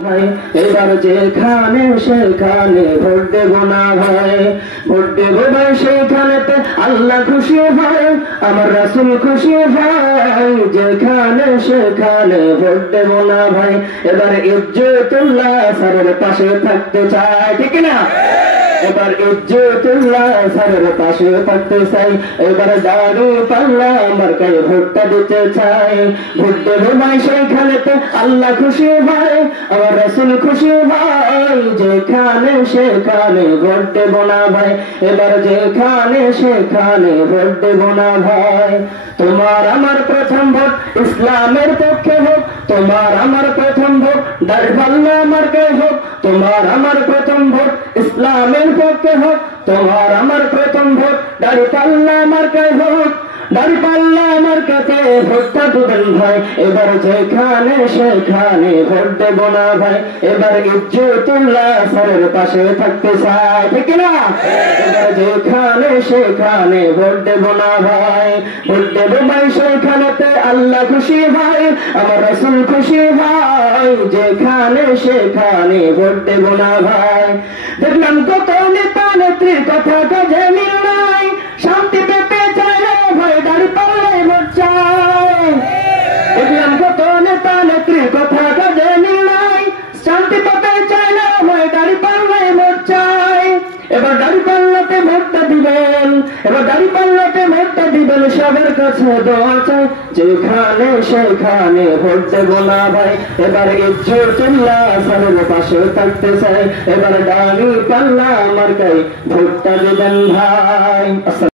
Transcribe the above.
এবার যেখানে সেখানে ভোট দেব না ভাই, ভোট দেব ভাই সেখানেতে আল্লাহ খুশি হয়, আমার রাসূল খুশি হয়। যেখানে সেখানে ভোট দেব না ভাই, এবার ইজ্জতুল্লাহ স্যারের পাশে থাকতে চাই, ঠিক না? এবার ইজ্জতুল্লাহ স্যারের পাশে থাকতে চাই, এবার দাঁড়িপাল্লা মার্কায় ভোটটা দিতে চাই। ভোট দেব ভাই সেইখানেতে আল্লাহ খুশি হয়, আমার রাসূল খুশি হয়। যেখানে সেখানে ভোট দেব না ভাই, এবার যেখানে সেখানে ভোট দেব না ভাই। তোমার আমার প্রথম ভোট ইসলামের পক্ষে হোক, তোমার আমার প্রথম ভোট দাঁড়িপাল্লা মার্কায় হোক। তোমার আমার প্রথম ভোট ইসলামের পক্ষে হোক, তোমার আমার প্রথম ভোট দাঁড়িপাল্লা মার্কায় হোক। দাঁড়িপাল্লা মার্কাতে ভোটটা দেবেন ভাই, এবার যেখানে সেখানে ভোট দেব না ভাই, এবার ইজ্জতুল্লাহ স্যারের পাশে থাকতে চাই, ঠিক না? এবার যেখানে সেখানে ভোট দেব না ভাই, ভোট দেব ভাই সেখানেতে আল্লাহ খুশি হয়, আমার রাসূল খুশি হয়। যেখানে সেখানে ভোট দেব না ভাই। দেখলাম কত নেতা নেত্রীর কথা কাজে মিল নাই, শান্তি পেতে চাইলে ভাই দাঁড়িপাল্লায় ভোট চাই। দেখলাম কত নেতা নেত্রীর কথা কাজে মিল নাই, শান্তি পেতে চাইলে ভাই দাঁড়িপাল্লায় ভোট চাই। এবার দাঁড়িপাল্লাতে ভোটটা দিবেন, এবার দাঁড়িপাল্লাতে ভোটটা দিবেন, সবার কাছে দোয়া চাই। যেখানে সেখানে ভোট দেব না ভাই, এবার ইজ্জতুল্লাহ স্যারের পাশে থাকতে চাই, এবার দাঁড়িপাল্লা মার্কায় ভোটটা দিবেন ভাই।